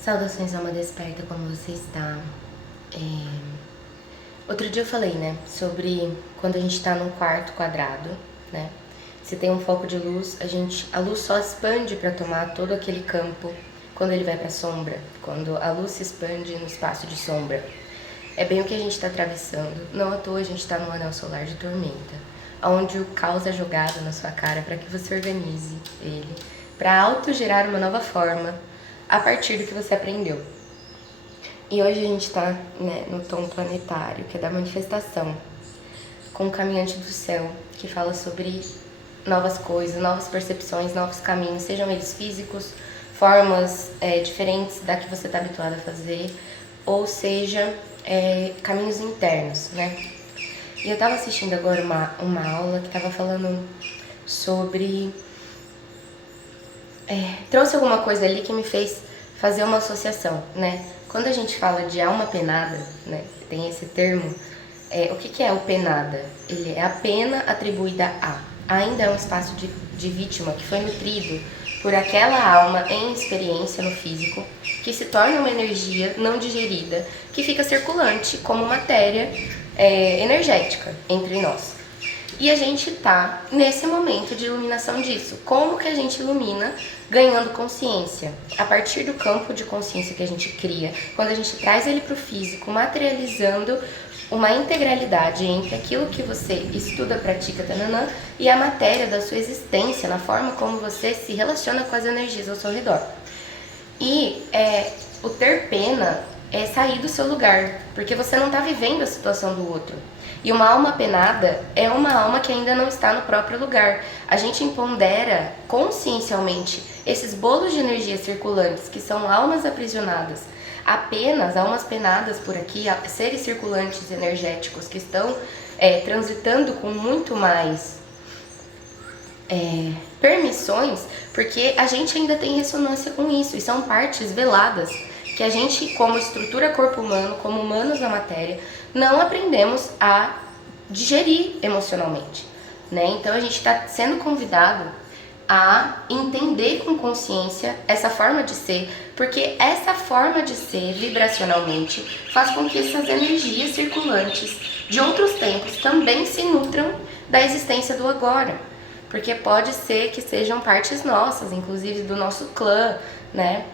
Saudações, alma desperta, como você está? Outro dia eu falei, né, sobre quando a gente está num quarto quadrado, né? Se tem um foco de luz, a luz só expande para tomar todo aquele campo quando ele vai para a sombra, quando a luz se expande no espaço de sombra. É bem o que a gente está atravessando. Não à toa a gente está num anel solar de tormenta, onde o caos é jogado na sua cara para que você organize ele, para autogerar uma nova forma a partir do que você aprendeu. E hoje a gente está, né, no tom planetário, que é da manifestação, com o caminhante do céu, que fala sobre novas coisas, novas percepções, novos caminhos, sejam eles físicos, formas diferentes da que você está habituado a fazer, ou seja, caminhos internos, né? E eu estava assistindo agora uma aula que estava falando sobre... trouxe alguma coisa ali que me fez fazer uma associação, né? Quando a gente fala de alma penada, né, tem esse termo, o que é o penada? Ele é a pena atribuída a. Ainda é um espaço de vítima que foi nutrido por aquela alma em experiência no físico, que se torna uma energia não digerida, que fica circulante como matéria energética entre nós. E a gente tá nesse momento de iluminação disso. Como que a gente ilumina? Ganhando consciência. A partir do campo de consciência que a gente cria, quando a gente traz ele pro físico, materializando uma integralidade entre aquilo que você estuda, pratica, tananã, e a matéria da sua existência, na forma como você se relaciona com as energias ao seu redor. E o ter pena é sair do seu lugar, porque você não está vivendo a situação do outro. E uma alma penada é uma alma que ainda não está no próprio lugar. A gente impondera consciencialmente esses bolos de energia circulantes, que são almas aprisionadas, apenas almas penadas por aqui, seres circulantes energéticos que estão transitando com muito mais permissões, porque a gente ainda tem ressonância com isso, e são partes veladas que a gente, como estrutura corpo humano, como humanos na matéria, não aprendemos a digerir emocionalmente, né? Então a gente está sendo convidado a entender com consciência essa forma de ser, porque essa forma de ser vibracionalmente faz com que essas energias circulantes de outros tempos também se nutram da existência do agora, porque pode ser que sejam partes nossas, inclusive do nosso clã, né?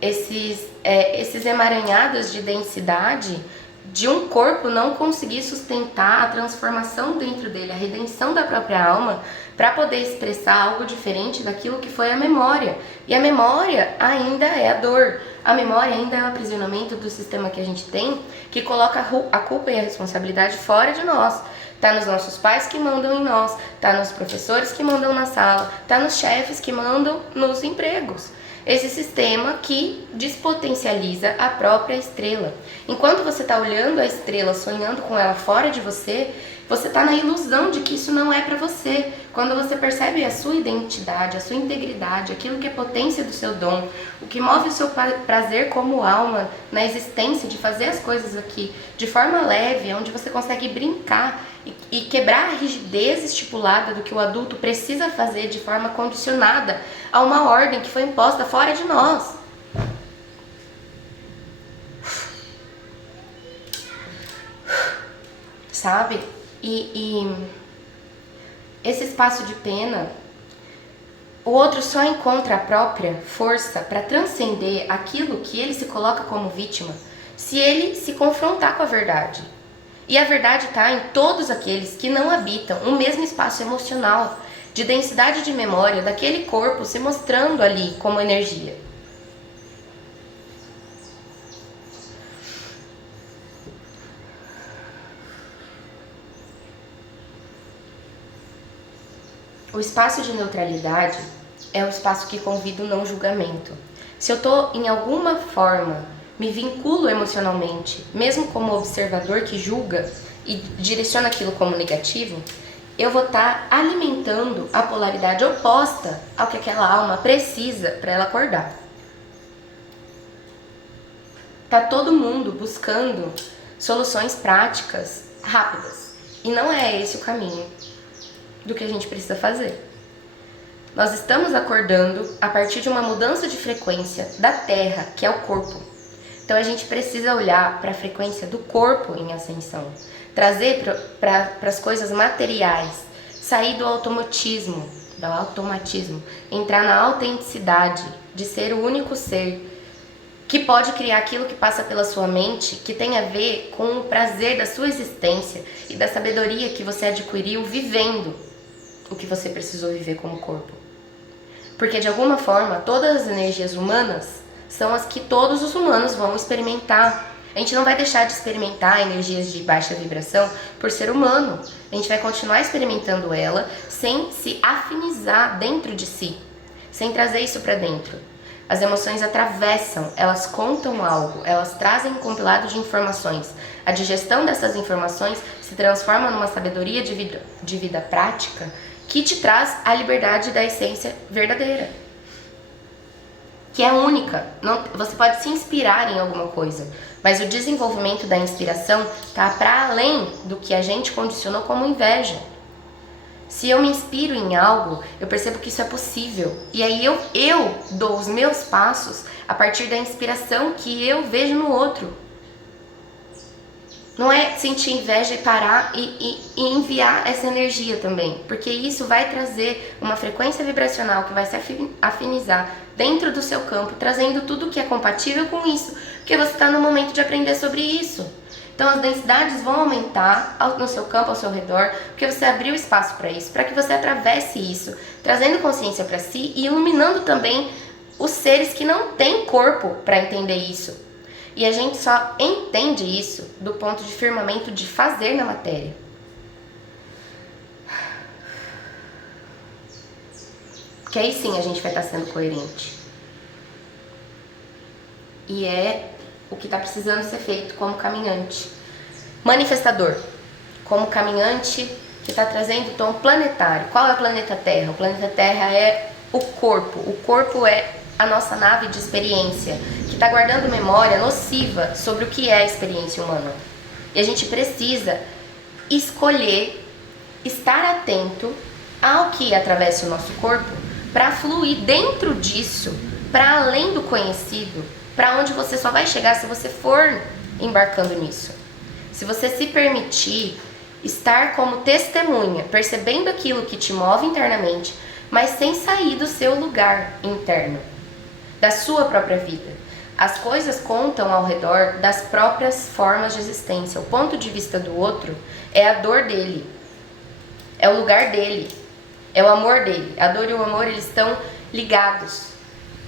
Esses emaranhados de densidade de um corpo não conseguir sustentar a transformação dentro dele, a redenção da própria alma, para poder expressar algo diferente daquilo que foi a memória. E a memória ainda é a dor, a memória ainda é o aprisionamento do sistema que a gente tem, que coloca a culpa e a responsabilidade fora de nós. Tá nos nossos pais que mandam em nós, tá nos professores que mandam na sala, tá nos chefes que mandam nos empregos. Esse sistema que despotencializa a própria estrela. Enquanto você está olhando a estrela, sonhando com ela fora de você, você está na ilusão de que isso não é para você. Quando você percebe a sua identidade, a sua integridade, aquilo que é potência do seu dom, o que move o seu prazer como alma na existência de fazer as coisas aqui de forma leve, onde você consegue brincar e quebrar a rigidez estipulada do que o adulto precisa fazer de forma condicionada a uma ordem que foi imposta fora de nós. Sabe? E esse espaço de pena, o outro só encontra a própria força para transcender aquilo que ele se coloca como vítima se ele se confrontar com a verdade. E a verdade está em todos aqueles que não habitam o mesmo espaço emocional, de densidade de memória daquele corpo se mostrando ali como energia. O espaço de neutralidade é o espaço que convida o não julgamento. Se eu estou em alguma forma, me vinculo emocionalmente, mesmo como observador que julga e direciona aquilo como negativo, eu vou estar alimentando a polaridade oposta ao que aquela alma precisa para ela acordar. Tá todo mundo buscando soluções práticas, rápidas, e não é esse o caminho do que a gente precisa fazer. Nós estamos acordando a partir de uma mudança de frequência da Terra, que é o corpo. Então a gente precisa olhar para a frequência do corpo em ascensão, trazer para as coisas materiais, sair do automatismo, entrar na autenticidade de ser o único ser que pode criar aquilo que passa pela sua mente, que tem a ver com o prazer da sua existência e da sabedoria que você adquiriu vivendo o que você precisou viver como corpo. Porque de alguma forma, todas as energias humanas são as que todos os humanos vão experimentar. A gente não vai deixar de experimentar energias de baixa vibração por ser humano. A gente vai continuar experimentando ela sem se afinizar dentro de si, sem trazer isso para dentro. As emoções atravessam, elas contam algo, elas trazem um compilado de informações. A digestão dessas informações se transforma numa sabedoria de vida prática que te traz a liberdade da essência verdadeira, que é única. Não, você pode se inspirar em alguma coisa, mas o desenvolvimento da inspiração está para além do que a gente condicionou como inveja. Se eu me inspiro em algo, eu percebo que isso é possível. E aí eu dou os meus passos a partir da inspiração que eu vejo no outro. Não é sentir inveja e parar e enviar essa energia também. Porque isso vai trazer uma frequência vibracional que vai se afinizar dentro do seu campo, trazendo tudo que é compatível com isso. Porque você está no momento de aprender sobre isso. Então as densidades vão aumentar no seu campo, ao seu redor, porque você abriu espaço para isso, para que você atravesse isso, trazendo consciência para si e iluminando também os seres que não têm corpo para entender isso. E a gente só entende isso do ponto de firmamento de fazer na matéria. Porque aí sim a gente vai estar sendo coerente. E é o que está precisando ser feito como caminhante. Manifestador, como caminhante que está trazendo o tom planetário. Qual é o planeta Terra? O planeta Terra é o corpo. O corpo é a nossa nave de experiência, que está guardando memória nociva sobre o que é a experiência humana. E a gente precisa escolher estar atento ao que atravessa o nosso corpo para fluir dentro disso, para além do conhecido, para onde você só vai chegar se você for embarcando nisso. Se você se permitir estar como testemunha, percebendo aquilo que te move internamente, mas sem sair do seu lugar interno, da sua própria vida. As coisas contam ao redor das próprias formas de existência. O ponto de vista do outro é a dor dele, é o lugar dele, é o amor dele. A dor e o amor, eles estão ligados,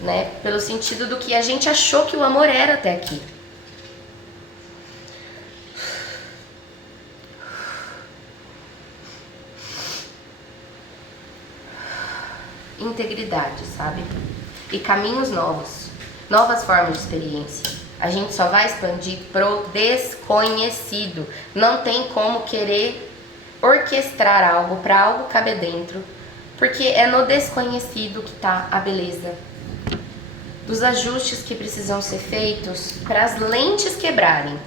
né? Pelo sentido do que a gente achou que o amor era até aqui. Integridade, sabe? E caminhos novos, novas formas de experiência. A gente só vai expandir pro desconhecido. Não tem como querer orquestrar algo para algo caber dentro, porque é no desconhecido que tá a beleza dos ajustes que precisam ser feitos para as lentes quebrarem,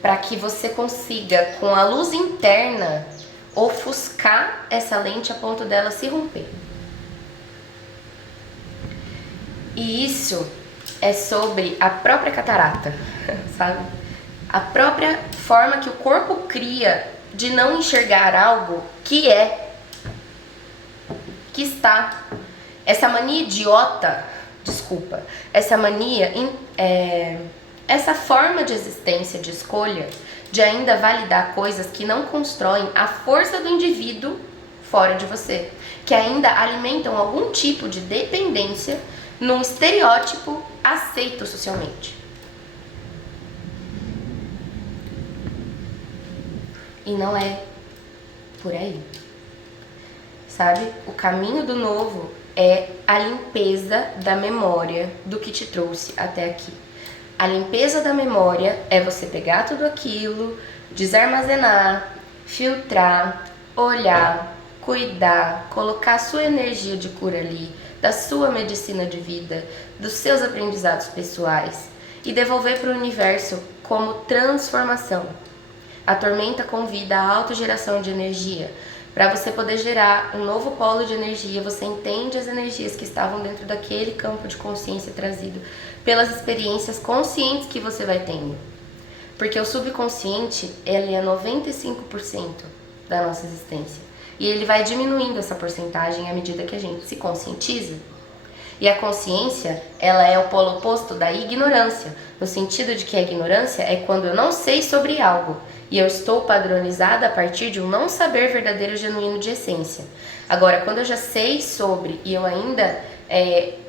para que você consiga, com a luz interna, ofuscar essa lente a ponto dela se romper. E isso é sobre a própria catarata, sabe? A própria forma que o corpo cria de não enxergar algo que é, que está. Essa mania idiota, essa mania, essa forma de existência, de escolha, de ainda validar coisas que não constroem a força do indivíduo fora de você, que ainda alimentam algum tipo de dependência num estereótipo aceito socialmente. E não é por aí, sabe? O caminho do novo é a limpeza da memória do que te trouxe até aqui. A limpeza da memória é você pegar tudo aquilo, desarmazenar, filtrar, olhar, cuidar, colocar a sua energia de cura ali, da sua medicina de vida, dos seus aprendizados pessoais e devolver para o universo como transformação. A tormenta convida a autogeração de energia Para você poder gerar um novo polo de energia, você entende as energias que estavam dentro daquele campo de consciência trazido pelas experiências conscientes que você vai tendo. Porque o subconsciente, ele é 95% da nossa existência. E ele vai diminuindo essa porcentagem à medida que a gente se conscientiza. E a consciência, ela é o polo oposto da ignorância, no sentido de que a ignorância é quando eu não sei sobre algo e eu estou padronizada a partir de um não saber verdadeiro e genuíno de essência. Agora, quando eu já sei sobre e eu ainda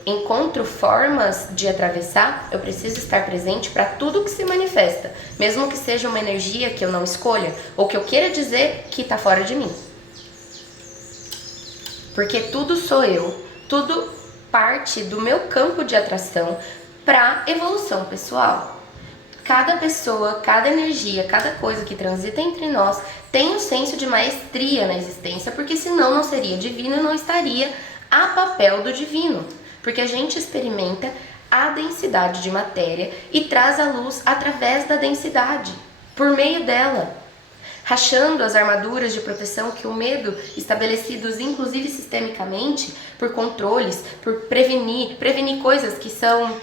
encontro formas de atravessar, eu preciso estar presente para tudo que se manifesta, mesmo que seja uma energia que eu não escolha ou que eu queira dizer que está fora de mim. Porque tudo sou eu, tudo parte do meu campo de atração para evolução pessoal. Cada pessoa, cada energia, cada coisa que transita entre nós tem um senso de maestria na existência, porque senão não seria divino e não estaria a papel do divino. Porque a gente experimenta a densidade de matéria e traz a luz através da densidade, por meio dela, rachando as armaduras de proteção que o medo, estabelecidos inclusive sistemicamente, por controles, por prevenir coisas que são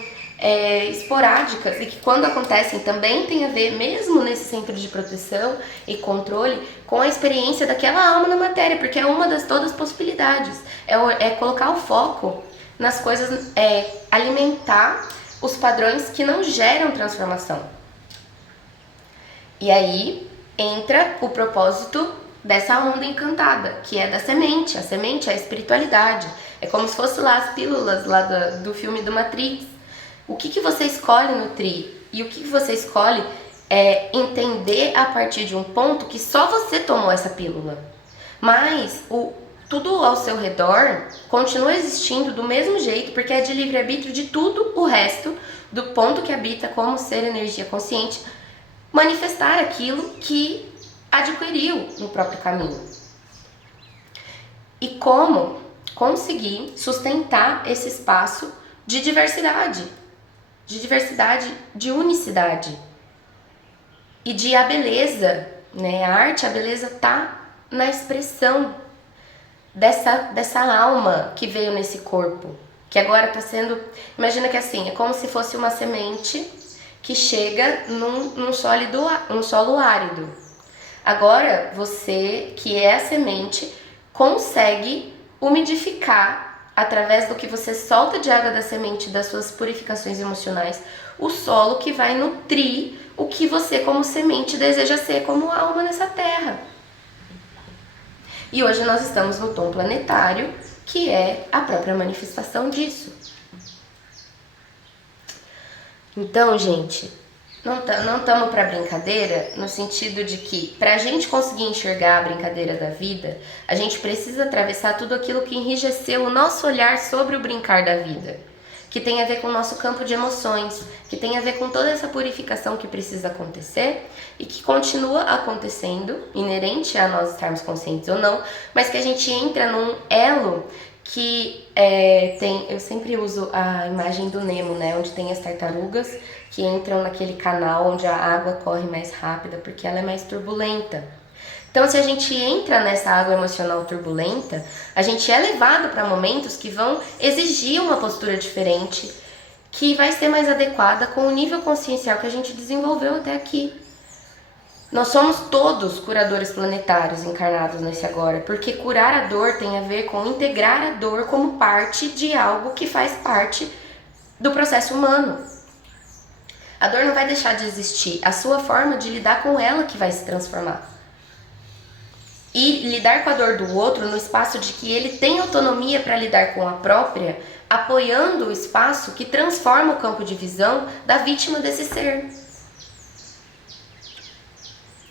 esporádicas e que quando acontecem também tem a ver, mesmo nesse centro de proteção e controle, com a experiência daquela alma na matéria, porque é uma das todas possibilidades, é colocar o foco nas coisas, alimentar os padrões que não geram transformação. E aí entra o propósito dessa onda encantada, que é da semente. A semente é a espiritualidade. É como se fosse lá as pílulas lá do filme do Matrix. O que você escolhe nutrir e o que você escolhe é entender a partir de um ponto que só você tomou essa pílula. Mas tudo ao seu redor continua existindo do mesmo jeito, porque é de livre-arbítrio de tudo o resto, do ponto que habita como ser energia consciente, manifestar aquilo que adquiriu no próprio caminho. E como conseguir sustentar esse espaço de diversidade, de unicidade e de a beleza, né? A arte, a beleza tá na expressão dessa alma que veio nesse corpo, que agora tá sendo, imagina que assim, é como se fosse uma semente que chega num solo árido. Agora, você, que é a semente, consegue umidificar, através do que você solta de água da semente, das suas purificações emocionais, o solo que vai nutrir o que você, como semente, deseja ser como alma nessa terra. E hoje nós estamos no tom planetário, que é a própria manifestação disso. Então, gente, não estamos para brincadeira, no sentido de que, para a gente conseguir enxergar a brincadeira da vida, a gente precisa atravessar tudo aquilo que enrijeceu o nosso olhar sobre o brincar da vida, que tem a ver com o nosso campo de emoções, que tem a ver com toda essa purificação que precisa acontecer e que continua acontecendo, inerente a nós estarmos conscientes ou não, mas que a gente entra num elo que eu sempre uso a imagem do Nemo, né, onde tem as tartarugas que entram naquele canal onde a água corre mais rápida, porque ela é mais turbulenta. Então, se a gente entra nessa água emocional turbulenta, a gente é levado para momentos que vão exigir uma postura diferente, que vai ser mais adequada com o nível consciencial que a gente desenvolveu até aqui. Nós somos todos curadores planetários encarnados nesse agora, porque curar a dor tem a ver com integrar a dor como parte de algo que faz parte do processo humano. A dor não vai deixar de existir, a sua forma de lidar com ela que vai se transformar. E lidar com a dor do outro no espaço de que ele tem autonomia para lidar com a própria, apoiando o espaço que transforma o campo de visão da vítima desse ser.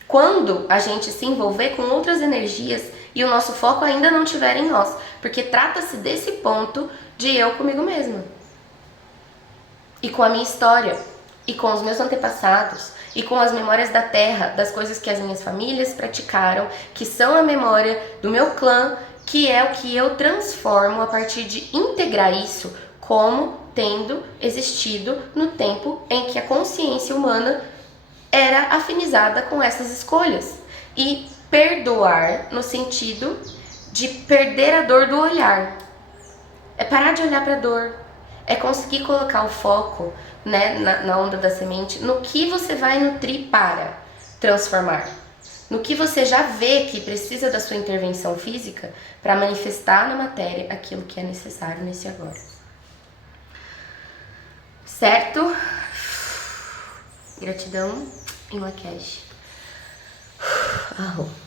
Quando a gente se envolver com outras energias e o nosso foco ainda não estiver em nós, porque trata-se desse ponto de eu comigo mesma. E com a minha história, e com os meus antepassados, e com as memórias da terra, das coisas que as minhas famílias praticaram, que são a memória do meu clã, que é o que eu transformo a partir de integrar isso como tendo existido no tempo em que a consciência humana era afinizada com essas escolhas. E perdoar no sentido de perder a dor do olhar. É parar de olhar para a dor. É conseguir colocar o foco, né, na onda da semente, no que você vai nutrir para transformar. No que você já vê que precisa da sua intervenção física para manifestar na matéria aquilo que é necessário nesse agora. Certo? Gratidão em Lakesh. Arro.